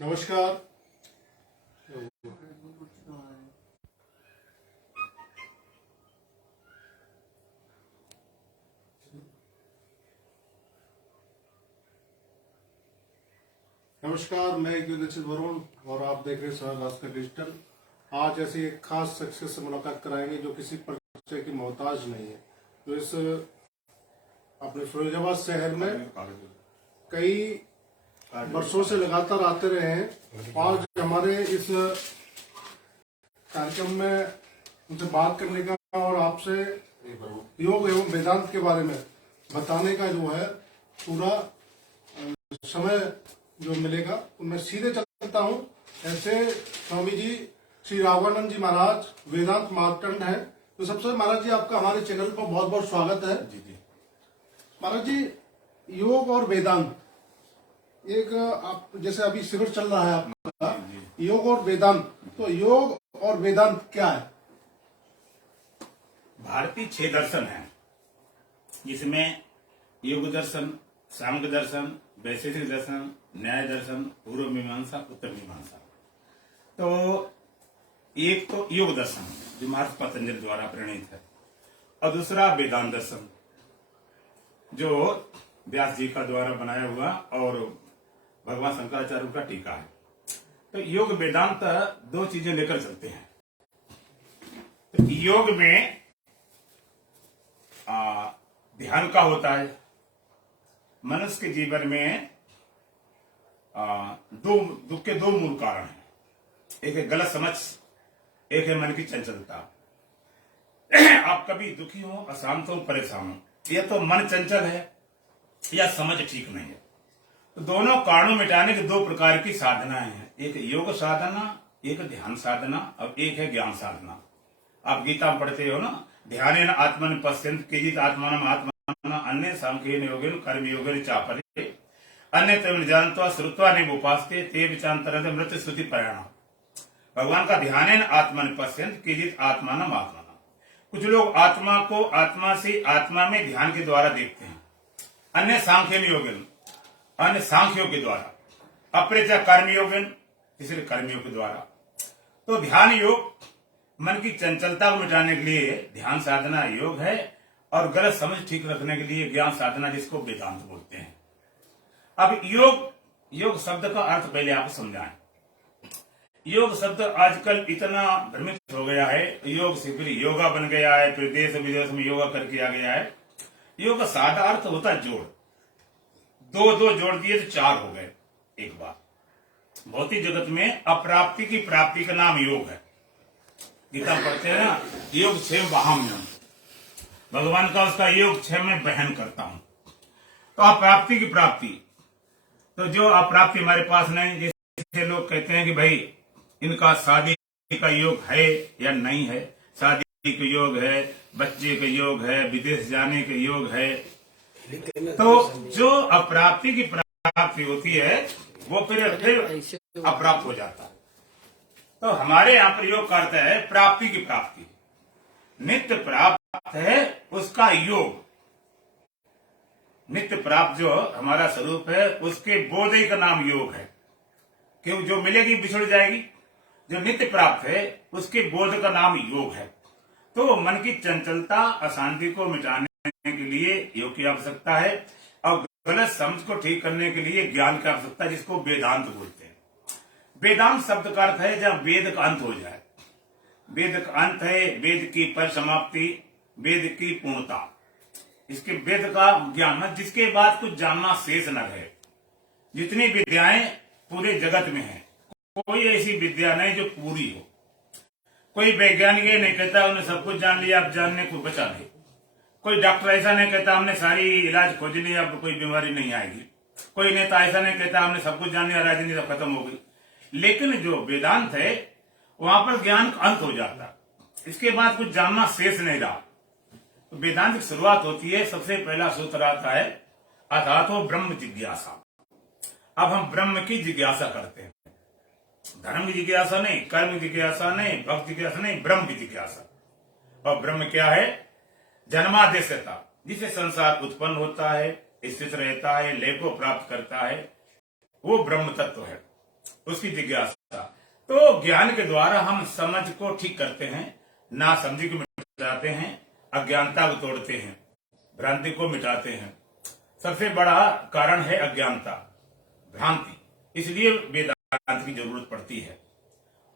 नमस्कार। नमस्कार, मैं युधिष्ठिर वरुण और आप देख रहे हैं स्वर्ण भास्कर डिजिटल। आज ऐसी एक खास शख्सियत से मुलाकात कराएंगे जो किसी परिचय की मोहताज नहीं है, जो इस अपने फिरोजाबाद शहर में कई वर्षों से लगातार आते रहे हैं। आज हमारे इस कार्यक्रम में उनसे बात करने का और आपसे योग एवं वेदांत के बारे में बताने का जो है पूरा समय जो मिलेगा, उनमें सीधे चलता हूँ। ऐसे स्वामी जी श्री राघवानंद जी महाराज वेदांत मार्कंड है। तो सबसे महाराज जी, आपका हमारे चैनल पर बहुत बहुत स्वागत है। जी जी महाराज जी, योग और वेदांत एक आप जैसे अभी शिविर चल रहा है आपका, योग और वेदांत, तो योग और वेदांत क्या है? भारतीय 6 दर्शन है, जिसमें योग दर्शन, सांख्य दर्शन, वैशेषिक दर्शन, न्याय दर्शन, पूर्व मीमांसा, उत्तर मीमांसा। तो एक तो योग दर्शन जो महर्षि पतंजलि द्वारा प्रणीत है, और दूसरा वेदांत दर्शन जो व्यास जी का द्वारा बनाया हुआ और भगवान शंकराचार्य का टीका है। तो योग वेदांत 2 चीजें लेकर चलते हैं। तो योग में ध्यान का होता है। मनुष्य के जीवन में दुख के 2 मूल कारण हैं। एक है गलत समझ, एक है मन की चंचलता। आप कभी दुखी हो, अशांत हो, परेशान हो, या तो मन चंचल है या समझ ठीक नहीं है। तो दोनों कारणों मिटाने के 2 प्रकार की साधनाएं हैं। एक योग साधना, एक ध्यान साधना, और एक है ज्ञान साधना। आप गीता में पढ़ते हो ना, ध्यानेन आत्मन पश्यन्त केचित् आत्मानम् आत्मानम् अन्ये सांख्येन योगेन कर्म योगेन चापरे अन्य तम जानत्वा श्रुत्वा नैव उपासते ते विचान्तरन्ते मृत्यु श्रुति परायणः। भगवान का ध्यानेन आत्मन पश्यन्त केचित् आत्मानम् आत्मानम्। कुछ लोग आत्मा को आत्मा से आत्मा में ध्यान के द्वारा देखते हैं, अन्य सांख्येन योगेन, अन्य सांख्यों के द्वारा, अपरे कर्म योगेन, तीसरे कर्मियों के द्वारा। तो ध्यान योग मन की चंचलता को मिटाने के लिए ध्यान साधना योग है, और गलत समझ ठीक रखने के लिए ज्ञान साधना, जिसको वेदांत बोलते हैं। अब योग शब्द का अर्थ पहले आप समझाएं। योग शब्द आजकल इतना भ्रमित हो गया है, योग से फिर योगा बन गया है, फिर देश विदेश में योगा करके आ गया है। योग का सादा अर्थ होता है जोड़। 2 जोड़ दिए तो 4 हो गए एक बार। भौतिक जगत में अप्राप्ति की प्राप्ति का नाम योग है। गीता पढ़ते हैं ना, योग 6 वाहम्यम, भगवान का उसका योग 6 में बहन करता हूं। तो अप्राप्ति की प्राप्ति, तो जो अप्राप्ति हमारे पास नहीं, जैसे लोग कहते हैं कि भाई इनका शादी का योग है या नहीं है, शादी का योग है, बच्चे का योग है, विदेश जाने का योग है। तो जो अप्राप्ति की प्राप्ति होती है वो फिर अप्राप्त हो जाता है। तो हमारे यहाँ पर योग का अर्थ है प्राप्ति की प्राप्ति। नित्य प्राप्त है उसका योग। नित्य प्राप्त जो हमारा स्वरूप है उसके बोधि का नाम योग है। क्यों? जो मिलेगी बिछुड़ जाएगी। जो नित्य प्राप्त है उसके बोध का नाम योग है। तो मन की चंचलता, अशांति को मिटाने के लिए योग की आवश्यकता है, और गलत समझ को ठीक करने के लिए ज्ञान की आवश्यकता है, जिसको वेदांत बोलते हैं। वेदांत शब्द का अर्थ है जहां वेद का अंत हो जाए। वेद का अंत है वेद की परिसमाप्ति, वेद की पूर्णता। इसके वेद का ज्ञान, जिसके बाद कुछ जानना शेष न रहे। जितनी विद्याएं पूरे जगत में है, कोई ऐसी विद्या नहीं जो पूरी हो। कोई वैज्ञानिक ये नहीं कहता उन्हें सब कुछ जान लिया, अब जानने को बचा नहीं। कोई डॉक्टर ऐसा नहीं कहता हमने सारी इलाज खोज लिया, अब कोई बीमारी नहीं आएगी। कोई नेता ऐसा नहीं कहता हमने सब कुछ जान लिया, राजनीति सब खत्म हो गई। लेकिन जो वेदांत है वहां पर ज्ञान का अंत हो जाता, इसके बाद कुछ जानना शेष नहीं रहा। तो वेदांत की शुरुआत होती है, सबसे पहला सूत्र आता है अथातो ब्रह्म जिज्ञासा। अब हम ब्रह्म की जिज्ञासा करते हैं। धर्म की जिज्ञासा नहीं, कर्म की जिज्ञासा नहीं, भक्ति जिज्ञासा नहीं, ब्रह्म की जिज्ञासा। और ब्रह्म क्या है? जन्माद्यस्यता, जिससे संसार उत्पन्न होता है, स्थित रहता है, लय को प्राप्त करता है, वो ब्रह्म तत्व है। उसकी जिज्ञासा। तो ज्ञान के द्वारा हम समझ को ठीक करते हैं, ना समझी को मिटाते हैं, अज्ञानता को तोड़ते हैं, भ्रांति को मिटाते हैं। सबसे बड़ा कारण है अज्ञानता, भ्रांति, इसलिए वेदांत की जरूरत पड़ती है।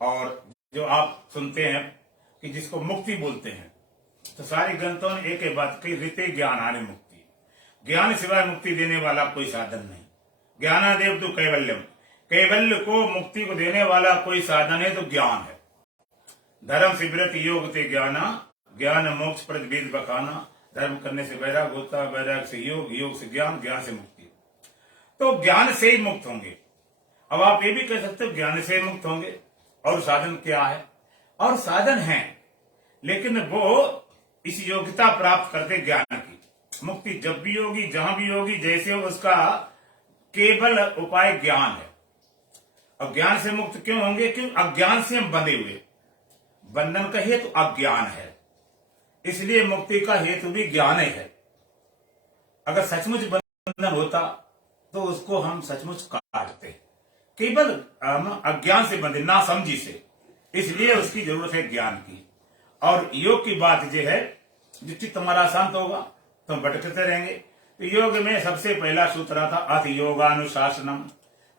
और जो आप सुनते हैं कि जिसको मुक्ति बोलते हैं, तो सारे ग्रंथों ने एक ही बात कही, ऋते ज्ञान आने मुक्ति, ज्ञान सिवाय मुक्ति देने वाला कोई साधन नहीं। ज्ञानादेव तो कैवल्यम, कैवल्य को मुक्ति को देने वाला कोई साधन है तो ज्ञान है। धर्म से व्रत योग ते ज्ञाना, ज्ञान मोक्ष प्रद वेद बखाना, धर्म करने से वैराग होता, वैराग से योग, योग से ज्ञान, ज्ञान से मुक्ति। तो ज्ञान से ही मुक्त होंगे। अब आप ये भी कह सकते हो ज्ञान से ही मुक्त होंगे, और साधन क्या है? और साधन है, लेकिन वो इस योग्यता प्राप्त करते ज्ञान की। मुक्ति जब भी होगी, जहां भी होगी, जैसे उसका केवल उपाय ज्ञान है। अब ज्ञान से मुक्त क्यों होंगे? क्यों? अज्ञान से हम बंधे हुए, बंधन का हेतु अज्ञान है, इसलिए मुक्ति का हेतु भी ज्ञान ही है। अगर सचमुच बंधन होता तो उसको हम सचमुच काटते, केवल अज्ञान से बंधे, ना समझी से, इसलिए उसकी जरूरत है ज्ञान की। और योग की बात यह है, जो चित्त हमारा शांत होगा तो हम भटकते रहेंगे। तो योग में सबसे पहला सूत्र था अथ योगानुशासनम।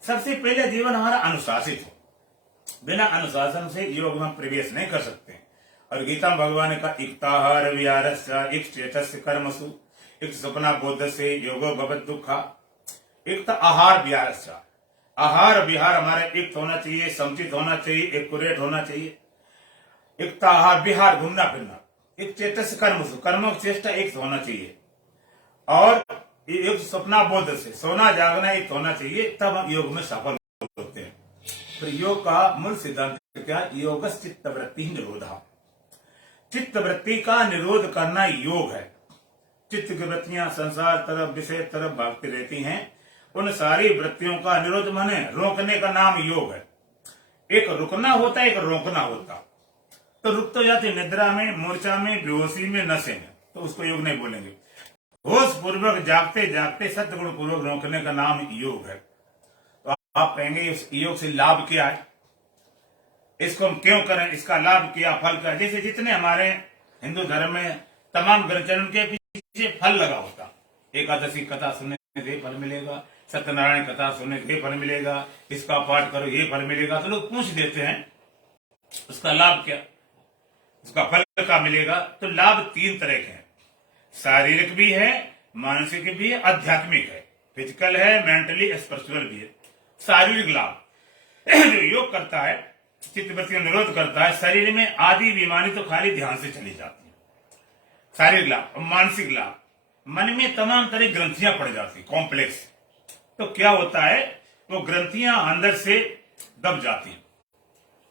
सबसे पहले जीवन हमारा अनुशासित हो, बिना अनुशासन से योग में प्रवेश नहीं कर सकते। और गीता में भगवान ने कहा इक्ताहार विहारस्य इक्ष्टेतस्य कर्मसु इक सपना बोध से योगो भवत दुखा। एक आहार विहारस्य, आहार विहार हमारा एक होना चाहिए, समुचित होना चाहिए, एक्यूरेट होना चाहिए। एक आहार विहार, घूमना फिरना। एक चेतस कर्मसु, कर्मों की चेष्टा एक होना चाहिए। और एक सपना बोध से, सोना जागना एक होना चाहिए, तब हम योग में सफल होते हैं। तो योग का मूल सिद्धांत क्या? योग चित्त वृत्ति निरोधा, चित्त वृत्ति का निरोध करना योग है। चित्त की वृत्तियां संसार तरफ, विषय तरफ भागती रहती हैं, उन सारी वृत्तियों का निरोध माने रोकने का नाम योग है। एक रुकना होता है, एक रोकना होता। तो रुक तो जाती निद्रा में, मूर्छा में, बेहोशी में, नशे में, तो उसको योग नहीं बोलेंगे। होश पूर्वक जागते जागते सत्गुण पूर्वक रोकने का नाम योग है। तो आप कहेंगे इस योग से लाभ क्या है, इसको हम क्यों करें, इसका लाभ क्या, फल क्या? जैसे जितने हमारे हिंदू धर्म में तमाम ग्रंथों के पीछे फल लगा होता। एकादशी कथा सुनने से फल मिलेगा, सत्यनारायण कथा सुनने से फल मिलेगा, इसका पाठ करो ये फल मिलेगा। तो लोग पूछ देते हैं उसका लाभ क्या, उसका फल क्या मिलेगा? तो लाभ तीन तरह के हैं, शारीरिक भी है, मानसिक भी है, आध्यात्मिक है। फिजिकल है, मेंटली, स्पिरिचुअल भी है। शारीरिक लाभ जो योग करता है, चित्त वृत्ति का निरोध करता है, शरीर में आदि बीमारी तो खाली ध्यान से चली जाती है, शारीरिक लाभ। और मानसिक लाभ, मन में तमाम तरह की ग्रंथियां पड़ जाती, कॉम्प्लेक्स। तो क्या होता है, वो ग्रंथियां अंदर से दब जाती हैं।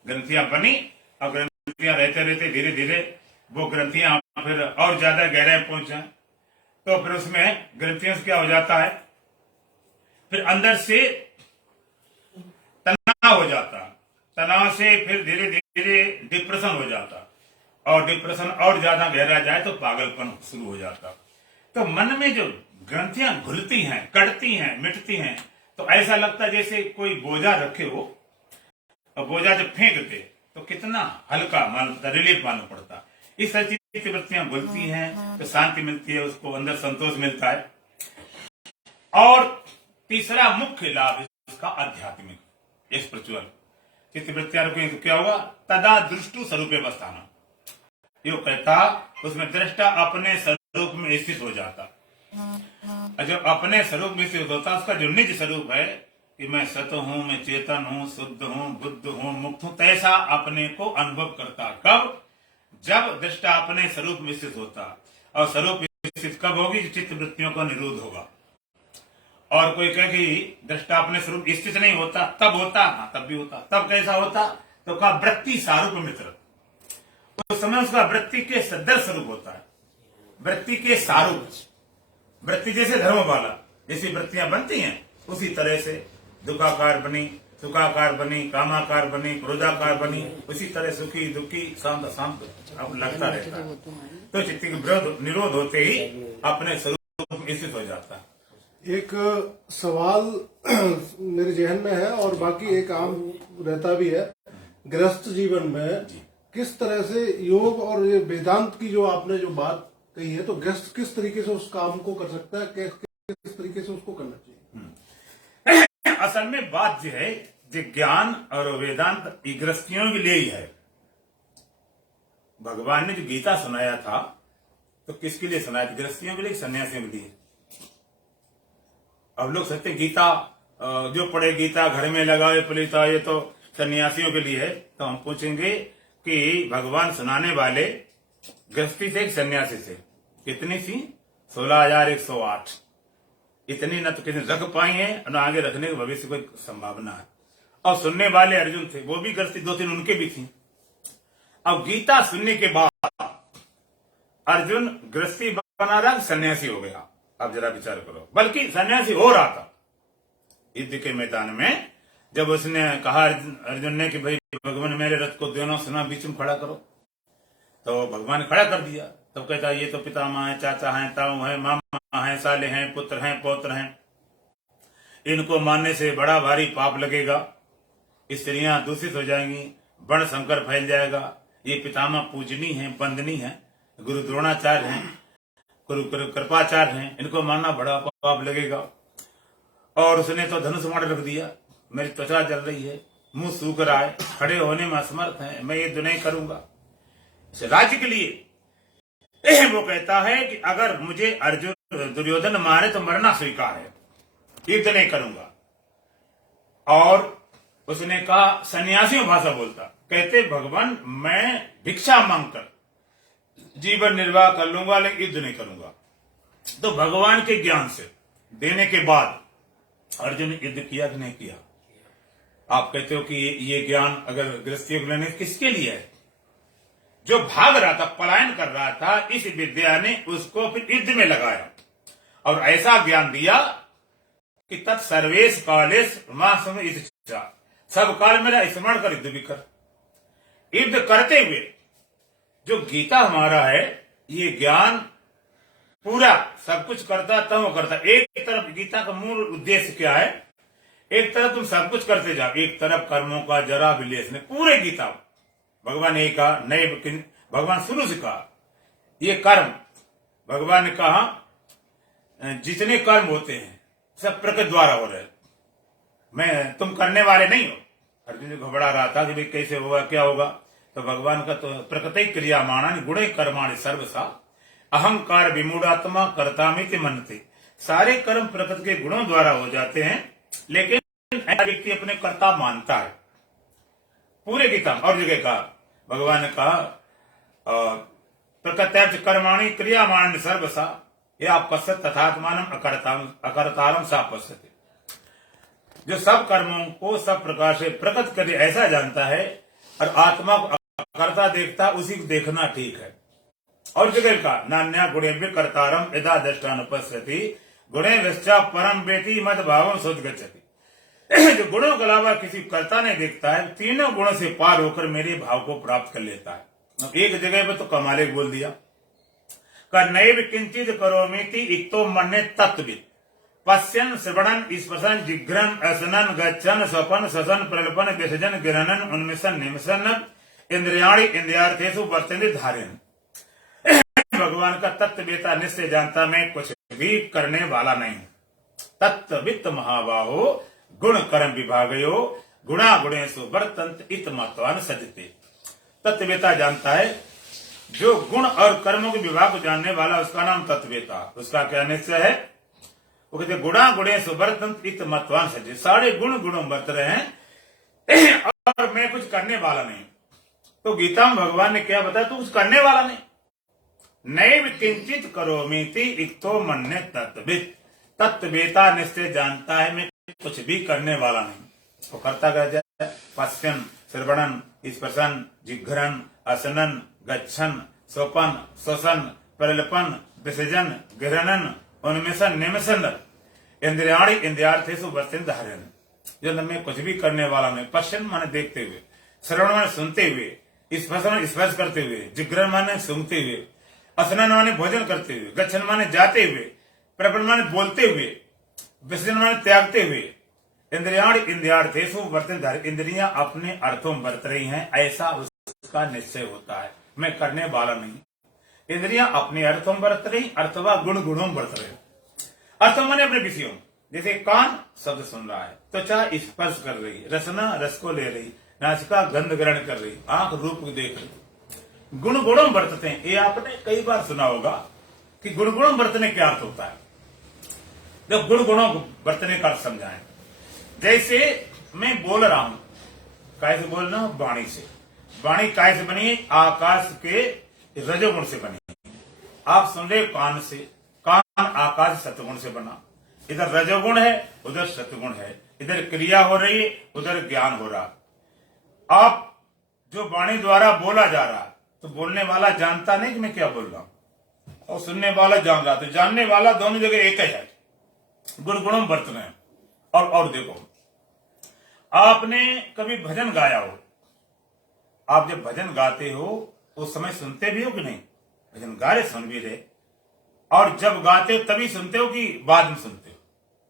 ग्रंथियां बनी और ग्रंथियां रहते रहते धीरे धीरे वो ग्रंथियां फिर और ज्यादा गहराई पहुंचे, तो फिर उसमें ग्रंथियों से क्या हो जाता है, फिर अंदर से तनाव हो जाता, तनाव से फिर धीरे धीरे डिप्रेशन हो जाता, और डिप्रेशन और ज्यादा गहरा जाए तो पागलपन शुरू हो जाता। तो मन में जो ग्रंथियां घुलती हैं, कटती हैं, मिटती हैं, तो ऐसा लगता है जैसे कोई बोझा रखे हो, और बोझा जब फेंक दे तो कितना हल्का मालूम पड़ता, रिलीफ मालूम पड़ता। इस तरह की वृत्तियां घुलती हैं तो शांति मिलती है, उसको अंदर संतोष मिलता है। और तीसरा मुख्य लाभ इसका आध्यात्मिक, स्पिरिचुअल। चित्त वृत्तियां रुकेंगे तो क्या होगा, तदा दृष्टु स्वरूप अवस्थाना। यो कहता उसमें दृष्टा अपने स्वरूप में स्थित हो जाता। जब अपने स्वरूप में स्थित होता, उसका जो निज स्वरूप है कि मैं सत हूं, मैं चेतन हूं, शुद्ध हूं, बुद्ध हूं, मुक्त हूं, तैसा अपने को अनुभव करता। कब? जब दृष्टा अपने स्वरूप में स्थित होता। और स्वरूप स्थित कब होगी? चित्त वृत्तियों का निरोध होगा। और कोई कहे कि दृष्टा अपने स्वरूप स्थित नहीं होता, तब होता? हाँ, तब भी होता। तब कैसा होता? तो कहा वृत्ति सारूप मित्र, उस समय उसका वृत्ति के सदृश स्वरूप होता है, वृत्ति के सारूप। वृत्ति जैसे धर्म वाला, जैसी वृत्तियां बनती हैं उसी तरह से दुखाकार बनी, सुखाकार बनी, कामाकार बनी, क्रोधाकार बनी, उसी तरह सुखी दुखी शांत शांत अब लगता रहता है। तो चित्त की निरोध होते ही अपने स्वरूप में स्थित हो जाता है। एक सवाल मेरे जहन में है और बाकी एक आम रहता भी है गृहस्थ जीवन में, किस तरह से योग और ये वेदांत की जो आपने जो बात कही है, तो गृहस्थ किस तरीके से उस काम को कर सकता है, किस तरीके से उसको करना चाहिए? असल में बात जो है, जो ज्ञान और वेदांत गृहस्थियों के लिए ही है। भगवान ने जो गीता सुनाया था तो किसके लिए सुनाया था? गृहस्थियों के लिए, सन्यासियों के लिए। अब लोग सोचते हैं गीता जो पढ़े गीता घर में लगाए पलिता ये तो सन्यासियों के लिए है। तो हम पूछेंगे कि भगवान सुनाने वाले गृहस्थी से, सन्यासी से कितनी थी? 16,108। इतनी न तो किसी रख पाई है न आगे रखने के भविष्य कोई संभावना है। और सुनने वाले अर्जुन थे, वो भी गृहस्थी 2-3 उनके भी थी। अब गीता सुनने के बाद अर्जुन गृहस्थी बना रहा, सन्यासी हो गया। अब जरा विचार करो, बल्कि सन्यासी हो रहा था युद्ध के मैदान में। जब उसने कहा अर्जुन ने कि भाई भगवान मेरे रथ को दोनों सुना बीच में खड़ा करो, तो भगवान खड़ा कर दिया। तब कहता ये तो पितामह है, चाचा है, ताऊ है, मामा है, साले हैं, पुत्र हैं, पौत्र हैं, इनको मानने से बड़ा भारी पाप लगेगा, स्त्रियां दूषित हो जाएंगी, वर्ण संकर फैल जाएगा। ये पितामह पूजनी है, वंदनी है, गुरु द्रोणाचार्य हैं, गुरु कृपाचार्य हैं, इनको मानना बड़ा पाप लगेगा। और उसने तो धनुष मार रख दिया, मेरी त्वचा जल रही है, मुंह सूख रहा है, खड़े होने में असमर्थ है, मैं युद्ध नहीं करूंगा। राज्य के लिए वो कहता है कि अगर मुझे अर्जुन दुर्योधन मारे तो मरना स्वीकार है, युद्ध नहीं करूंगा। और उसने कहा, सन्यासियों भाषा बोलता, कहते भगवान मैं भिक्षा मांगकर जीवन निर्वाह कर लूंगा लेकिन युद्ध नहीं करूंगा। तो भगवान के ज्ञान से देने के बाद अर्जुन युद्ध किया कि नहीं किया? आप कहते हो कि ये ज्ञान अगर गृहस्थियों को लेने किसके लिए है? जो भाग रहा था, पलायन कर रहा था, इस विद्या ने उसको फिर युद्ध में लगाया और ऐसा ज्ञान दिया कि तत्सर्वेश कालेश मां इच्छा, सब काल मेरा स्मरण कर युद्ध भी कर। युद्ध करते हुए जो गीता हमारा है, ये ज्ञान पूरा सब कुछ करता तब वो करता। एक तरफ गीता का मूल उद्देश्य क्या है? एक तरफ तुम सब कुछ करते जाओ, एक तरफ कर्मों का जरा भी लेस नहीं। पूरे गीता भगवान ने कहा, नए भगवान शुरू से कहा ये कर्म, भगवान ने कहा जितने कर्म होते हैं सब प्रकृति द्वारा हो रहे, मैं तुम करने वाले नहीं हो। अर्जुन घबरा रहा था कि भाई कैसे होगा, क्या होगा? तो भगवान का तो प्रकृति क्रिया माना गुणे कर्माणि सर्वसा अहंकार विमूढ़ात्मा कर्तामिति मनते। सारे कर्म प्रकृति के गुणों द्वारा हो जाते हैं, लेकिन व्यक्ति अपने कर्ता मानता है। पूरे गीता और जगह कहा, भगवान ने कहा प्रकृत्याच कर्माणि क्रियामाण सर्वसा या पश्यत तथात्मानम अकर्तारम सा पश्यते। जो सब कर्मों को सब प्रकार से प्रकट करे ऐसा जानता है और आत्मा को कर्ता देखता, उसी को देखना ठीक है। और जगह का नान्या गुणेभ्य कर्तारम यदा दृष्टानुपश्यति गुणे विश्चा परम बेटी मद भावम सुदगच्छति। जो गुणों के अलावा किसी कर्ता नहीं देखता है, तीनों गुणों से पार होकर मेरे भाव को प्राप्त कर लेता है। एक जगह पे तो कमाले बोल दिया, नैव किंचित करोमीति इक्तो मन्ये तत्त्ववित् पश्यन् श्रवणन् स्पर्शन् जिघ्रन् असनन् गच्छन् स्वपन् ससन प्रलपन् विसर्जन् गिरहन् उन्मिषन् निमिषन् इंद्रियाणि इंद्रियार्थेषु वर्तन्ते धारयन्। भगवान का तत्ववेता निश्चय जानता, मैं कुछ भी करने वाला नहीं। तत्ववित्त महाबाहो गुण कर्म विभागयो गुणा गुणेषु वर्तन्ते इत महत्वान सजते। तत्ववेता जानता है, जो गुण और कर्मों के विभाग को जानने वाला उसका नाम तत्ववेता। उसका क्या निश्चय है? वो कहते गुणा गुणेषु वर्तन्ते इत महत्वान सजते। सारे गुण गुणों बरत रहे हैं और मैं कुछ करने वाला नहीं। तो गीता में भगवान ने क्या बताया? तू कुछ करने वाला नहीं। नैव किंचित करोमीति इक्तो मन्ये तत्त्ववित्। तत्ववेता निश्चय जानता है, मैं कुछ भी करने वाला नहीं। तो करता कर जाए, पश्यन् श्रवणन् स्पर्शन् जिघ्रन् असनन् गच्छन् स्वपन् स्वसन् प्रलपन् विसर्जन् गिरहन् उन्मिषन् निमिषन् इंद्रियाणि इंद्रियार्थेषु वर्तन्ते धारयन्। जो मैं कुछ भी करने वाला नहीं। पश्यन् माने देखते हुए, श्रवण माने सुनते हुए, स्पर्शन स्पर्श करते हुए, जिघ्रन् माने सूंघते हुए, असनन माने भोजन करते हुए, गच्छन माने जाते हुए, प्रलपन माने बोलते हुए, विसर्जन माने त्यागते हुए, इंद्रियाण इंद्रियार्थेषु वर्तन्ते, इंद्रियां अपने अर्थों में बरत रही हैं, ऐसा उसका निश्चय होता है। मैं करने वाला नहीं, इंद्रियां अपने अर्थों में बरत रही, अर्थवा गुण गुणों में बरत रहे। अर्थों माने अपने विषयों, जैसे कान शब्द सुन रहा है, त्वचा स्पर्श कर रही, रसना रस को ले रही, नासिका गंध ग्रहण कर रही, आंख रूप को देख रही। गुण गुणों में बरतते हैं। ये आपने कई बार सुना होगा कि गुण गुणों में बरतने क्या अर्थ होता है। जब गुण गुणों को बरतने का अर्थ समझाएं, जैसे मैं बोल रहा हूं, कैसे बोल रहा हूं? वाणी से। वाणी कैसे बनी? आकाश के रजोगुण से बनी। आप सुन रहे कान से, कान आकाश सतगुण से बना। इधर रजोगुण है, उधर सतगुण है, इधर क्रिया हो रही है, उधर ज्ञान हो रहा। आप जो वाणी द्वारा बोला जा रहा, तो बोलने वाला जानता नहीं कि मैं क्या बोल रहा हूं, और सुनने वाला जान रहा, तो जानने वाला दोनों जगह एक ही है। गुण गुणों में बरत रहे हैं। और देखो, आपने कभी भजन गाया हो, आप जब भजन गाते हो उस समय सुनते भी हो कि नहीं? भजन गा रहे, सुन भी रहे, और जब गाते हो तभी सुनते हो कि बाद में सुनते हो?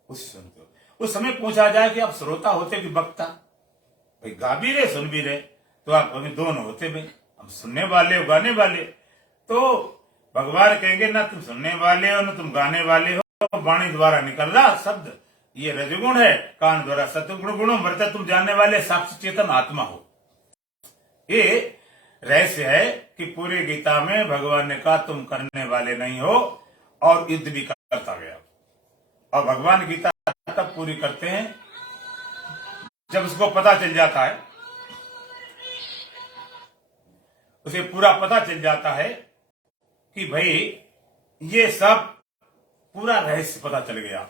उस सुनते हो। उस समय पूछा जाए कि आप श्रोता होते कि वक्ता? भाई गा भी रहे, सुन भी रहे, तो आप अभी दोनों होते भाई। हम सुनने वाले हो, गाने वाले। तो भगवान कहेंगे ना तुम सुनने वाले हो, ना तुम गाने वाले हो, वाणी द्वारा निकल रहा शब्द ये रजगुण है, कान द्वारा सतगुण गुणों मरते, तुम जानने वाले साक्षी चेतन आत्मा हो। ये रहस्य है कि पूरी गीता में भगवान ने कहा तुम करने वाले नहीं हो, और युद्ध भी करता गया। और भगवान गीता तब पूरी करते हैं जब उसको पता चल जाता है, उसे पूरा पता चल जाता है कि भाई ये सब पूरा रहस्य पता चल गया।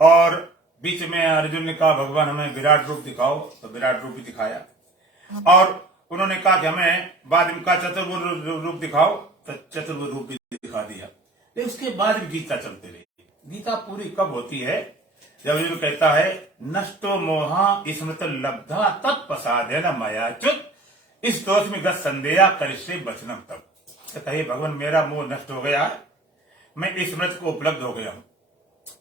और बीच में अर्जुन ने कहा भगवान हमें विराट रूप दिखाओ, तो विराट रूप भी दिखाया। और उन्होंने कहा कि हमें बाद में कहा चतुर्भुज रूप दिखाओ, तो चतुर्भुज रूप भी दिखा दिया। लेकिन उसके बाद भी गीता चलती रही। गीता पूरी कब होती है? जब अर्जुन कहता है नष्टो मोहा स्मृत लब्धा तत्प्रसादेन मयाच्युत इस दोष में गत संदेहा करिष्ये वचनम तब। तो कहिए भगवान मेरा मोह नष्ट हो गया है, मैं इस स्मृत को उपलब्ध हो गया हूं।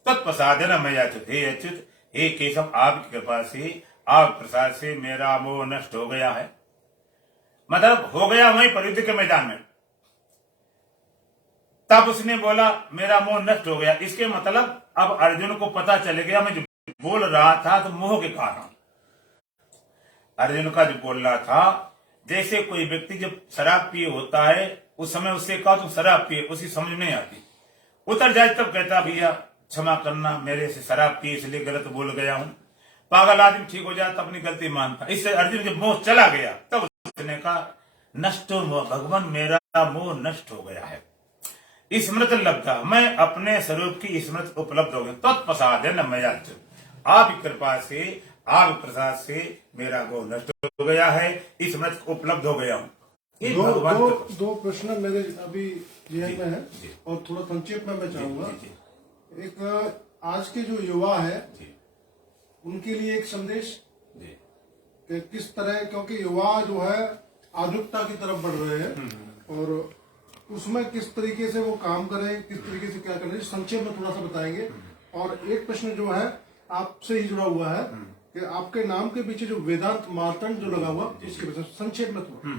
तत्प्रसादेन मयाच्युत, हे अच्युत, हे केशव, आपकी कृपा से, आप प्रसाद से मेरा मोह नष्ट हो गया है। मतलब हो गया वहीं पर युद्ध के मैदान में। तब उसने बोला मेरा मोह नष्ट हो गया। इसके मतलब अब अर्जुन को पता चल गया मैं जो बोल रहा था तो मोह के कारण। अर्जुन का जो बोल रहा था, जैसे कोई व्यक्ति जब शराब पिए होता है, उस समय उससे कहा तुम शराब पिए, उसकी समझ नहीं आती, उतर जाए तब कहता भैया क्षमा करना, मेरे से शराब पिए इसलिए गलत बोल गया हूं। पागल आदमी ठीक हो जाता, अपनी गलती मानता। इससे अर्जुन जब मोह चला गया तब उसने कहा नष्टो मोह, भगवान मेरा मोह नष्ट हो गया है। स्मृत लब्धा, मैं अपने स्वरूप की स्मृत उपलब्ध हो गया। तत्प्रसादेन मयाच्युत, आपकी कृपा से, आप प्रसाद से मेरा मोह नष्ट हो गया है, स्मृत उपलब्ध हो गया हूं। दो प्रश्न मेरे अभी जेहन में है, और थोड़ा संक्षेप में मैं चाहूंगा। एक आज के जो युवा है उनके लिए एक संदेश कि किस तरह, क्योंकि युवा जो है आधुनिकता की तरफ बढ़ रहे हैं, और उसमें किस तरीके से वो काम करें, किस तरीके से क्या करें, संक्षेप में थोड़ा सा बताएंगे। और एक प्रश्न जो है आपसे ही जुड़ा हुआ है कि आपके नाम के पीछे जो वेदांत मार्तंड जो लगा हुआ, इसके वजह से संक्षेप में थोड़ा।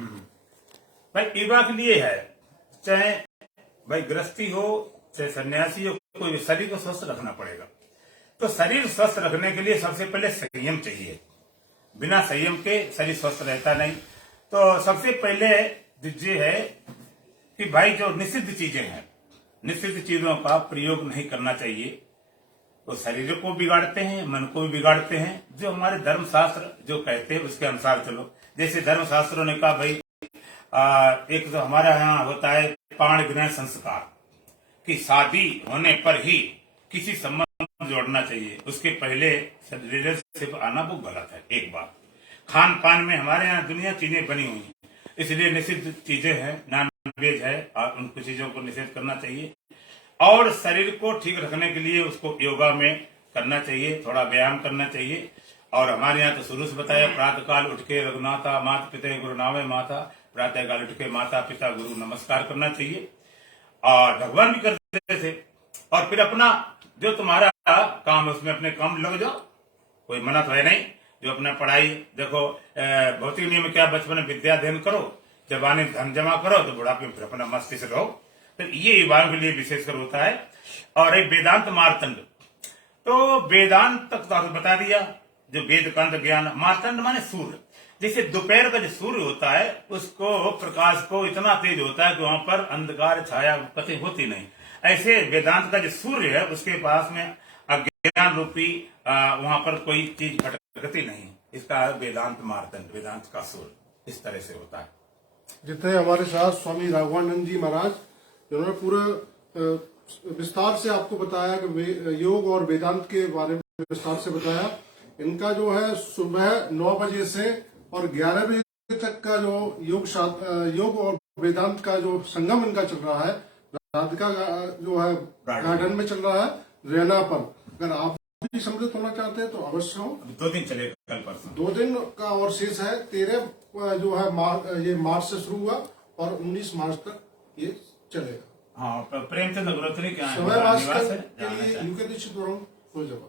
भाई युवा के लिए है, चाहे भाई गृहस्थी हो चाहे सन्यासी हो, कोई शरीर को स्वस्थ रखना पड़ेगा। तो शरीर स्वस्थ रखने के लिए सबसे पहले संयम चाहिए। बिना संयम के शरीर स्वस्थ रहता नहीं। तो सबसे पहले ये है कि भाई जो निषिद्ध चीजें हैं, निषिद्ध चीजों का प्रयोग नहीं करना चाहिए। तो शरीर को बिगाड़ते हैं, मन को भी बिगाड़ते हैं। जो हमारे धर्मशास्त्र जो कहते हैं उसके अनुसार चलो। जैसे धर्मशास्त्रों ने कहा भाई एक जो हमारा यहाँ होता है पाण ग्रहण संस्कार, कि शादी होने पर ही किसी संबंध जोड़ना चाहिए, उसके पहले रिलेशनशिप आना वो गलत है। एक बात, खान पान में हमारे यहाँ दुनिया चीजें बनी हुई हैं, इसलिए निषिद्ध चीजें हैं, नॉन वेज है, और उनको चीजों को निषेध करना चाहिए। और शरीर को ठीक रखने के लिए उसको योगा में करना चाहिए, थोड़ा व्यायाम करना चाहिए। और हमारे यहाँ तो शुरू से बताया प्रातः काल उठ के रघुनाथा माता पिता गुरु नामे माता, प्रातः काल उठ के माता पिता गुरु नमस्कार करना चाहिए। और भगवान भी करते थे। और फिर अपना जो तुम्हारा काम है उसमें अपने काम लग जाओ, कोई मना तो है नहीं। जो अपना पढ़ाई देखो, भौतिक नियम क्या, बचपन में विद्या अध्ययन करो, जवानी धन जमा करो, तो बुढ़ापे में फिर अपना मस्ती से रहो। तो ये युवाओं के लिए विशेषकर होता है। और एक वेदांत मार्तंड, तो वेदांत तक तो आपने बता दिया, जो वेद कांत ज्ञान। मार्तंड माने सूर्य, जैसे दोपहर का जो सूर्य होता है उसको प्रकाश को इतना तेज होता है कि वहां पर अंधकार छाया कतई होती नहीं। ऐसे वेदांत का जो सूर्य है उसके पास में अज्ञान रूपी वहां पर कोई चीज भटकती नहीं। इसका वेदांत मार्तंड, वेदांत का सूर्य इस तरह से होता है। जितने हमारे साथ स्वामी राघवानंद जी महाराज, जिन्होंने पूरा विस्तार से आपको बताया कि योग और वेदांत के बारे में विस्तार से बताया। इनका जो है सुबह 9 बजे से और 11 बजे तक का जो योग और वेदांत का जो संगम इनका चल रहा है, राधिका जो है गार्डन में चल रहा है, रैना पर। अगर आप भी सम्मिलित होना चाहते हैं तो अवश्य हो। 2 दिन चलेगा, कल परसों 2 दिन का और शेष है। 13 जो है ये मार्च से शुरू हुआ और 19 मार्च तक ये चलेगा। हाँ, प्रेमचंद अग्रवाल के समय निवास है, के लिए यूके दीक्षित हो जाएगा।